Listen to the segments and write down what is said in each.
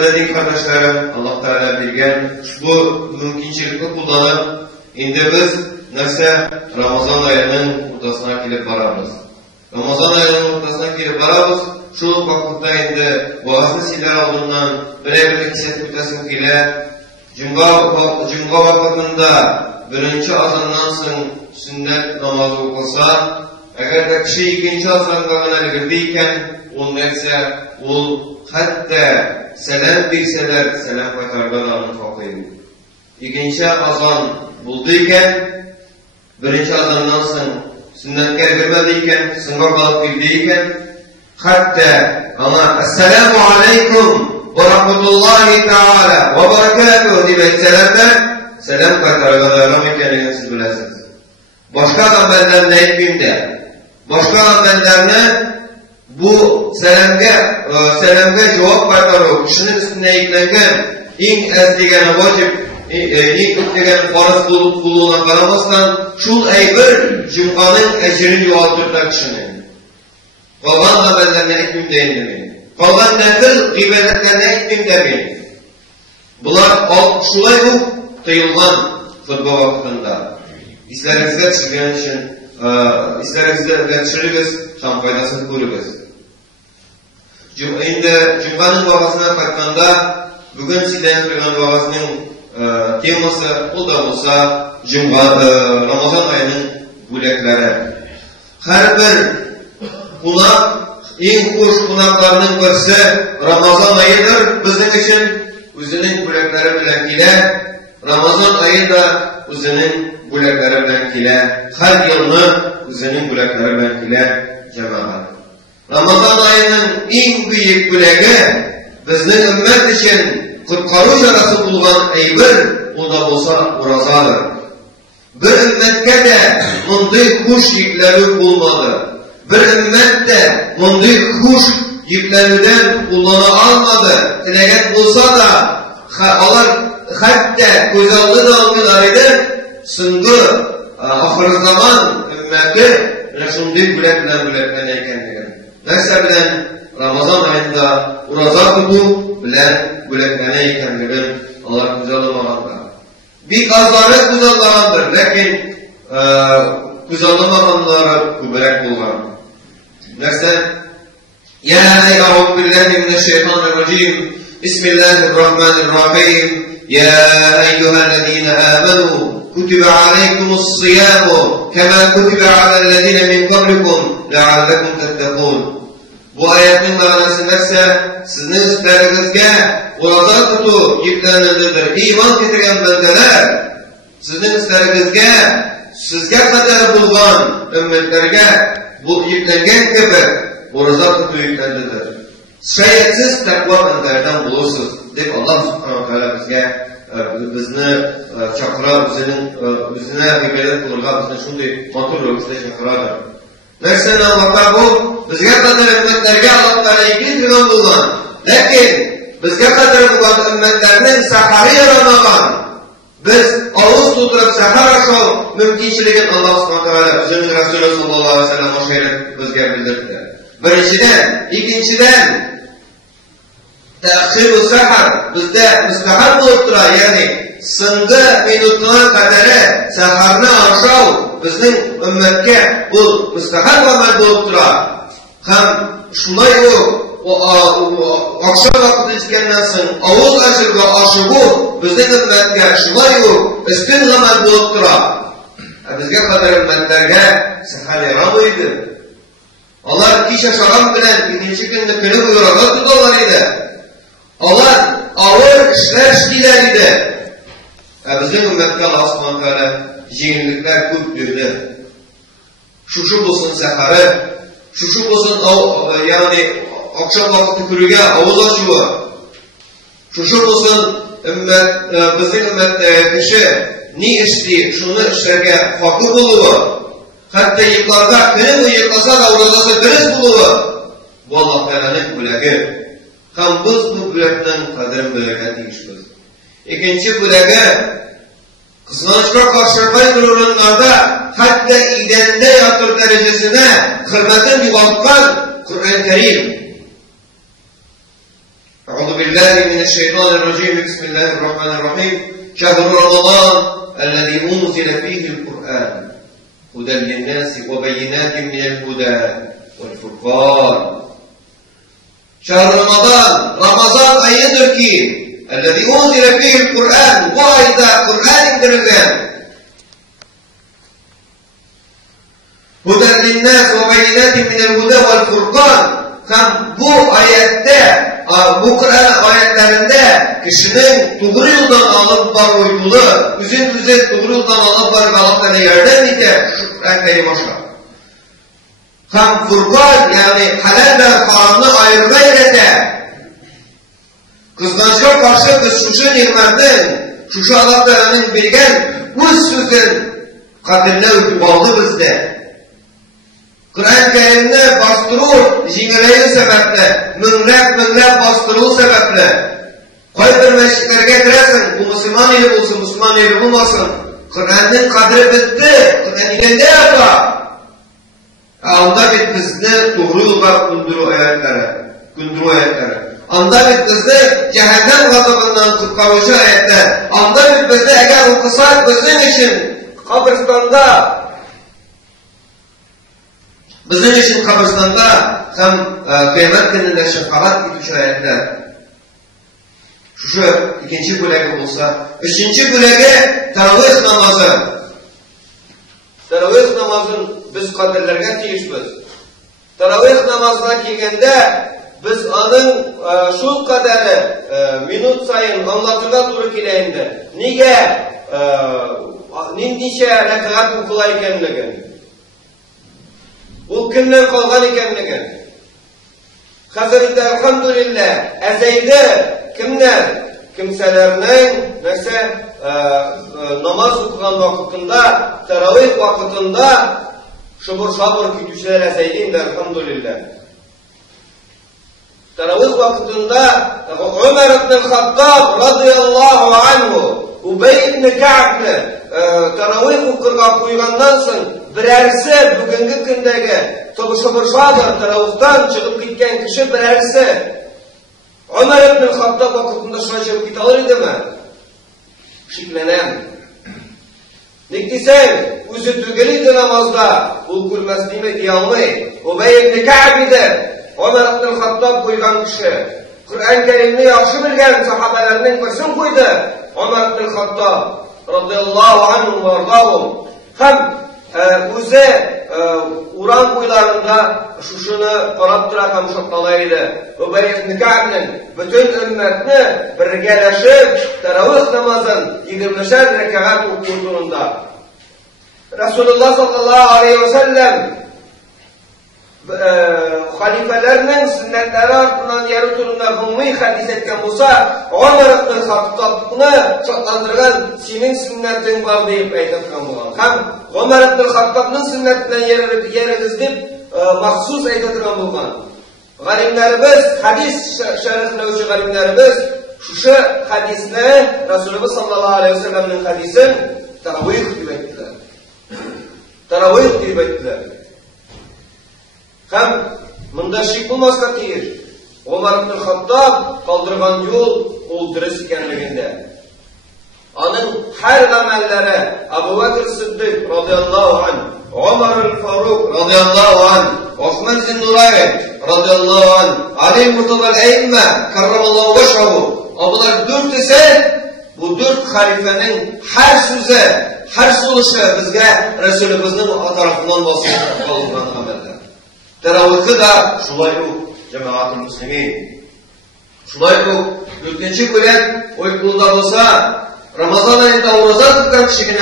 Değerli kardeşlerim, Allah Teala bilgen bu mümkünçilikni kullanıp indi biz neyse Ramazan ayının ortasına gelip barabız. Ramazan ayının ortasına gelip barabız. Şu vakitte indi vaazını siler aldığından bir kisiyet mütesim ile Cuma vakitinde birinci azandan soň sünnet namazı okulsa, eğer de kişi ikinci azandan girdiyken onun etse ol hatta selam bilseler selam kaytargan anı kalkıydı. İkinci azan bulduyken birinci azandan soň sünnetke girmediyken sınga kalıp girdiyken hatta ama Esselamu Aleyküm ve Rahmetullahi Teala ve Berekatuhu diye etseler selam kaytargan ekenini siz bilesiniz. Başka adam benden ne etmeyeyim de başka adam benlerine bu selamga cevap kaytarı kişinin üstüne yüklengen en az degeni vacip en köp degeni farz kılığına karamasdan şul bir Cuma'nın ecrini yoğaltırlar kişinin. Kalgan amellerine etmeyeyim deyin. Kalgan nefil ibadetlerine etmeyeyim demeyin. Bunlar şulay bu tıyılgan futbol vaktinde. İslerimizde çıkıyan için İslerimizde çıkırız, tam faydasını görürüz. Şimdi Cuma'nın vaazına kalktığında bugün sizden kırgan vaazının teması o da olsa Ramazan ayının bülekleri. Her bir kunak, en hoş kunaklarının birisi Ramazan ayıdır. Bizim için özünün bülekleri bilen ile Ramazan ayı da özünün bülekleri bilen ile her yılını özünün bülekleri bilen ile cemaat. Ramazan ayının en büyük bülegi bizning ümmet için kurtarı yarası bulgan eybir o da olsa urazadır. Bir ümmetke de bunday kuş yükleri bulmadı. Bir ümmet de bunday kuş yüklerden kullana almadı. Tilaget bulsa da hatta güzelliği da almıyorlardı. Süngü ahir zaman ümmeti şunday büleklen ekendiler. Neyse bilen Ramazan ayında uraza tutu bilen büleklen ekendiler. Allah güzel olmalıdır. Bir azarı güzellandır. Lakin güzel olmalıları küberek bulgan. Neyse Ya eyyâhu billahi mineşşeytanirracim. Bismillahirrahmanirrahim. Ya eyyühellezîne âmenû kutibe aleykumus-siyâmu kemâ kutibe alellezîne min kablikum leallekum tettekûn. Bu ayetin manası neyse sizin üstlerinizge uraza tutu yüklenildidir. İman getirgen bendeler sizin üstlerinizge sizge kadar bulgan ümmetlerge bu yüklengen gibi uraza tutu yüklendidir. Şayetsiz takva benderden bulursunuz deyip Allah subhanahu teala bizge bizni çakıra bizine ibadet kılırga bizni şunday matur rövüşte çakıradır. Neyse Allah'a bu bizge kadar ümmetlerge Allah Teala yüklendirgen bulgan. Lakin bizge kadar bulgan ümmetlerinin sahari yaramagan biz ağız tutup sahar aşağı mümkünçiliğin Allah subhanahu teala bizim Resulü sallallahu aleyhi ve sellem o şeyleri bizge bildirdi. Birinciden, ikinciden Tehir-u sahar bizde müstahar bulup durar. Yani sındı minutuna kadar saharını aşağı bizim ümmetke bu müstahar amel bulup durar. Hem şunday o akşam vakti içkenden soň avuz aşırı aşığı bizim ümmetke şunday o üstün amel bulup durar. Bizge kadar ümmetlerge sahar yaramaydı. Allah iş aşağım bilen birinci günü buyurarak tutarlarıydı. Allah ağır işler işleyleriydi. Bizim ümmetke Allah subhanahu teala yenilikler köp dövdü. Şuşu bulsun seharı, şuşu bulsun yani akşam vakti kürüge avuz açığı, şuşu bulsun bizim ümmette kişi ne işli, şunu işlerge fakir buluğu, hatta yıklarda günü yıklasa da uğradası dürüst buluğu. Bu Allah Teala'nın bülegi. Hem biz bu bülekten kadrin bülege değişmiz. İkinci bülege kıskançlığa karşılayın durumlarda hatta idende yatır derecesine hürmetin bir vakfar Kur'an-ı Kerim. أعوذ بالله من الشيطان الرجيم بسم الله الرحمن الرحيم شهر رمضان الذي أنزل فيه القرآن هدى للناس وبينات من الهدى والفرقان شهر رمضان Ramazan ayıdır ki الذي أنزل فيه القرآن bu ayda Kur'an indirilgan هدى للناس وبينات من الهدى والفرقان bu ayette bu Kur'an ayetlerinde kişinin doğru yoldan alıp varıyduğu, üzün doğru yoldan alıp varıp Allah'tan yardım eder şu Kur'an kelime aşağı. Hem furkan yani halal ve haramını ayırma eder. Kızgançlığa karşı biz şu nimetin, şu Allah'tan bilgen bu sözün kadrine bağlı bizde. Kur'an-ı Kerim'de bastırır, jingeleyi sebeple, minglep bastırır sebeple. Koy bir meşriklerine giresin, bu Müslüman ili bulsun, Müslüman ili bulmasın. Kur'an'ın kadri bitti, Kur'an ilinde yapar. Anda bit bizni doğru yolga gündürü ayetleri. Anda bit bizni cehennem gazabından kurtarıcı ayetler. Anda bit bizni eğer okusak bizim için kabristanda hem kıyamet gününde şefaat etmiş ayetler. Şu ikinci bölege olsa. Üçüncü bölege teravih namazı. Teravih namazın biz kaderlerine tiyişmiz. Teravih namazına kelgende biz onun şu kaderi minut sayın anlatırga doğru keleyinde. Nige nindişe rekat okular ekenligi. Bu kimden kalgan ekenligi. Hazreti elhamdülillah ezeyde kimler? Kimselerinin mesela namaz okugan vakitinde, teravih vakitinde şubur kütüşler ezeyde elhamdülillah. Teravih vakitinde Ömer ibn Khattab radıyallahu anhu Ubey ibn Ka'b'ni teravih okurga koygandan soň birersi bugünkü gündeki şubur teravihtan çıkıp gitken kişi birersi Ömer ibn Khattab vakitinde şuna çıkıp git alır idimi? Şiklenem. Nikdisen, özü tügeliydi namazda, ul gülmesliğime diyalmay. Ubey ibn Ka'b'idir. Ömer ibn Khattab koygan kişi. Kur'an-ı Kerim'ni yaxşı bilgen sahabelerinin birisini koydu. Ömer ibn Khattab radıyallahu anhum ve ardahum. Hem özü Uran boylarında şuşunu qarab tura ham şoqalaydı. Ubey ibn Ka'b'nin bütün ümmetini birgeleşip teravih namazın 20'şer rekat okuduğunda Resulullah sallallahu aleyhi ve sellem halifelerinin sünnetleri ardından yarı turunda hümmi hadis etken olsa Ömer ibn Khattab'ını çatlandırgan senin sünnetin var deyip aytatkan olan. Hem Ömer ibn Khattab'ın sünnetinden yeriniz deyip mahsus aytatkan olgan. Galimlerimiz, hadis şeriflevçi galimlerimiz şu hadisini Resulullah sallallahu aleyhi ve sellem'nin hadisin teravih deyip ettiler. Teravih deyip ettiler. Hem mında şik bulmazsa tiyir. Ömer ibn Khattab kaldırgan yol ol dürüst ikenliginde. Onun her amellere Ebu Bekir Sıddık radıyallahu anh, Ömer Faruk radıyallahu anh, Osman Zinnurayn radıyallahu anh, Ali Murtabal Eymme karramallahu veşhavu. Bunlar dört ise bu dört halifenin her sözü, her soluşu bizge Resulümüzün tarafından vasıf kaldırgan ameller. Teravih'i da şulay yok cemaat-ı müslimin. Şulay yok. 4. bölek uykulda olsa Ramazan ayında oruza tutkan kişigine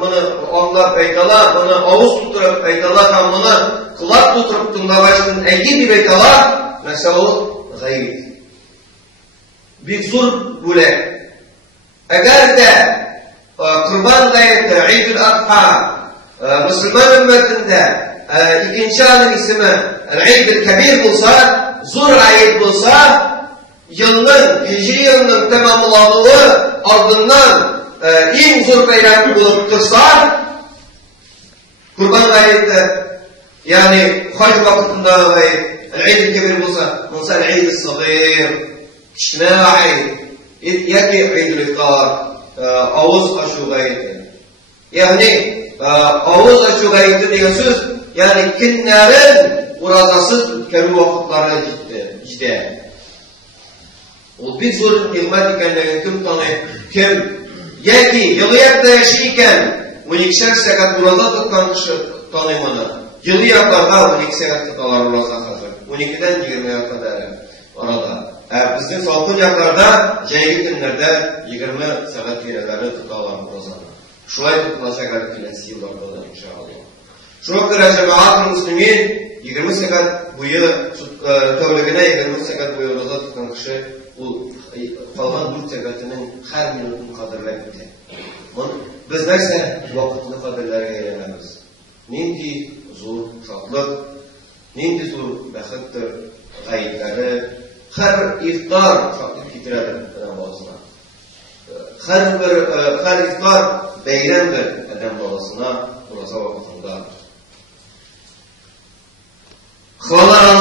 bunu anlap aytala, bunu avuz tuturup aytala, hem bunu kulak tuturup tınlavaşın eygi gibi aytala, mesela o gayb. Bir zor bölek. Eğer de Kurban gayeti, İd-ül Adha, Müslüman ümmetinde ikinci ayın ismi İd-ül Kebir olsa, zor ayet olsa, yılın, hicri yılının tamamlandığı ardından en zor bayram bulup dursa, Kurban gayeti, yani hac vakitinde gayet, العيد الكبير بوسا ننسى العيد الصغير كشنا عيد يكي عيد الإفطار أوز أشوغايت يعني أوز أشوغايت diye söz yani kinlerin urazasız kendi vakıtlarına ciddi. O bir zor hizmet ikenlerini kim tanıyır? Kim? Ya ki yılıyakta yaşayken 12 saat uraza tutkan kişi tanımını. Yılıyaklarda 12 saat tutalar uraza hazır. 12'den 20'ye kadar arada. Bizim salkın yaklarda cengi günlerde 20 saat gireleri tutalar uraza. Şulay tutulacak arkadaşlar yıllarda inşallah. Şuna göre cemaat-ı Müslümin 20 saat boyu tövlegine 20 saat boyu uraza tutkan kişi bu kalgan 4 saatinin her minutunu kadırlayıp bitti. Biz neyse vakitini kadırlara eğlenemiz. Nindi zor şartlık, nindi zor bəxtdir, gayetleri, her iftar şartlık getiredir adam balasına. Her iftar beyrendir adam balasına, burası vakitinde. Xalalar